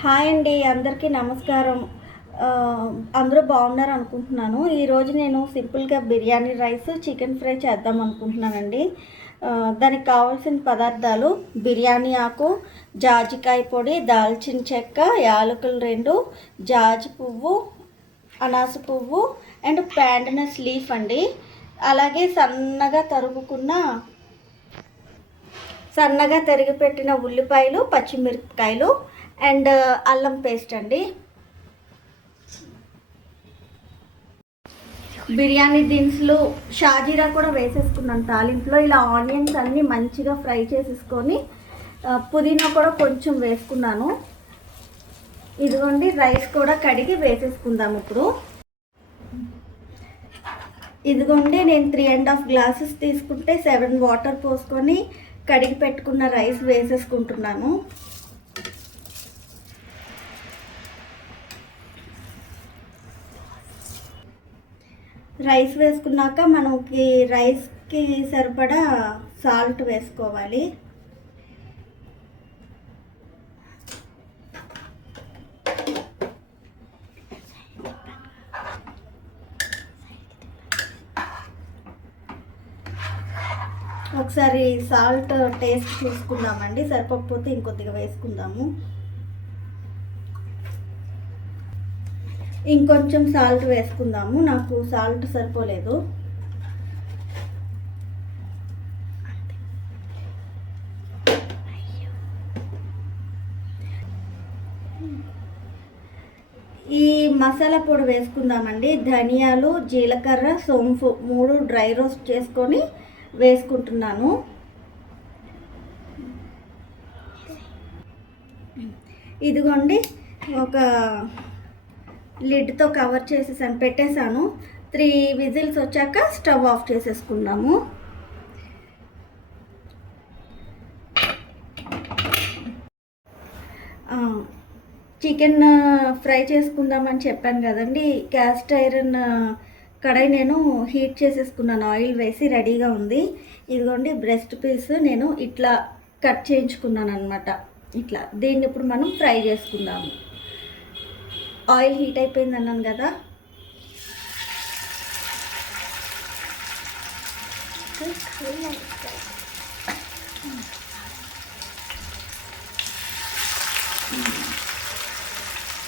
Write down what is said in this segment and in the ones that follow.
Hi అండి, అందరికీ నమస్కారం. అందరూ బాగున్నారు అనుకుంటున్నాను. ఈరోజు నేను సింపుల్గా బిర్యానీ రైస్ చికెన్ ఫ్రై చేద్దాం అనుకుంటున్నానండి. దానికి కావాల్సిన పదార్థాలు: బిర్యానీ ఆకు, జాజికాయ పొడి, దాల్చిన చెక్క, యాలకులు 2, జాజి పువ్వు, అనాస పువ్వు అండ్ ప్యాండనస్ లీఫ్ అండి. అలాగే సన్నగా తరిగి పెట్టిన ఉల్లిపాయలు, పచ్చిమిరపకాయలు అండ్ అల్లం పేస్ట్ అండి. బిర్యానీ దినుసులు, షాజీరా కూడా వేసేసుకున్నాను తాలింపులో. ఇలా ఆనియన్స్ అన్నీ మంచిగా ఫ్రై చేసేసుకొని పుదీనా కూడా కొంచెం వేసుకున్నాను. ఇదిగోండి, రైస్ కూడా కడిగి వేసేసుకుందాం ఇప్పుడు. ఇదిగోండి, నేను 3.5 గ్లాసెస్ తీసుకుంటే 7 వాటర్ పోసుకొని కడిగి పెట్టుకున్న రైస్ వేసేసుకుంటున్నాను. రైస్ వేసుకున్నాక మనకి రైస్కి సరిపడా సాల్ట్ వేసుకోవాలి. ఒకసారి సాల్ట్ టేస్ట్ చూసుకుందామండి, సరిపోకపోతే ఇంకొద్దిగా వేసుకుందాము. ఇంకొంచెం సాల్ట్ వేసుకుందాము, నాకు సాల్ట్ సరిపోలేదు. ఈ మసాలా పొడి వేసుకుందామండి. ధనియాలు, జీలకర్ర, సోంపు 3 డ్రై రోస్ట్ చేసుకొని వేసుకుంటున్నాను. ఇదిగోండి, ఒక లిడ్తో కవర్ పెట్టేశాను. 3 విజిల్స్ వచ్చాక స్టవ్ ఆఫ్ చేసేసుకున్నాము. చికెన్ ఫ్రై చేసుకుందామని చెప్పాను కదండి. క్యాస్ట్ ఐరన్ కడాయి నేను హీట్ చేసేసుకున్నాను, ఆయిల్ వేసి రెడీగా ఉంది. ఇదిగోండి, బ్రెస్ట్ పీస్ నేను ఇట్లా కట్ చేయించుకున్నాను అనమాట. ఇట్లా దీన్ని ఇప్పుడు మనం ఫ్రై చేసుకుందాము. ఆయిల్ హీట్ అయిపోయింది అన్నాను కదా.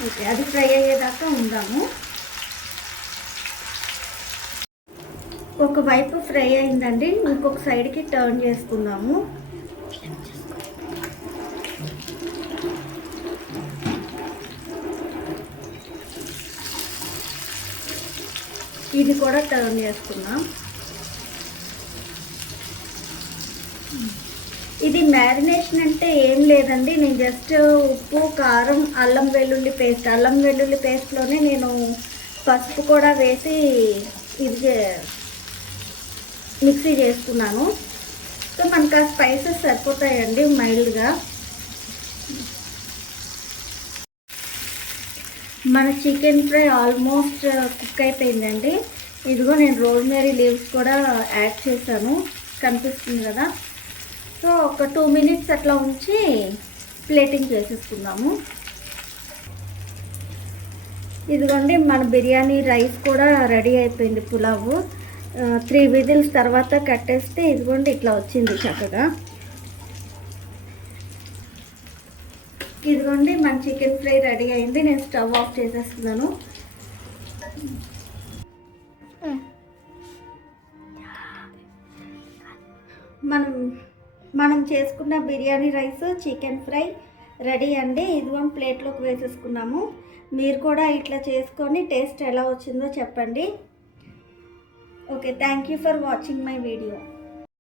ఓకే, అది ఫ్రై అయ్యేదాకా ఉందాము. ఒకవైపు ఫ్రై అయిందండి, ఇంకొక సైడ్కి టర్న్ చేసుకుందాము. ఇది కూడా టర్న్ చేసుకుందాం. ఇది మ్యారినేషన్ అంటే ఏం లేదండి, నేను జస్ట్ ఉప్పు, కారం, అల్లం వెల్లుల్లి పేస్ట్లోనే నేను పసుపు కూడా వేసి ఇది మిక్సీ చేసుకున్నాను. సో మనకు ఆ స్పైసెస్ సరిపోతాయండి మైల్డ్గా. మన చికెన్ ఫ్రై ఆల్మోస్ట్ కుక్ అయిపోయిందండి. ఇదిగో నేను రోజ్మెరీ లీవ్స్ కూడా యాడ్ చేశాను, కనిపిస్తుంది కదా. సో ఒక 2 మినిట్స్ అట్లా ఉంచి ప్లేటింగ్ చేసేసుకుందాము. ఇదిగోండి, మన బిర్యానీ రైస్ కూడా రెడీ అయిపోయింది. పులావు 3 విజిల్స్ తర్వాత కట్టేస్తే ఇదిగోండి ఇట్లా వచ్చింది చక్కగా. ఇదిగోండి, మన చికెన్ ఫ్రై రెడీ అయింది. నేను స్టవ్ ఆఫ్ చేసేస్తున్నాను. మనం చేసుకున్న biryani rice, chicken fry ready అండి. ఇదిగోండి, ప్లేట్లోకి వేసేసుకున్నాము. మీరు కూడా ఇట్లా చేసుకొని టేస్ట్ ఎలా వచ్చిందో చెప్పండి. Okay, thank you for watching my video.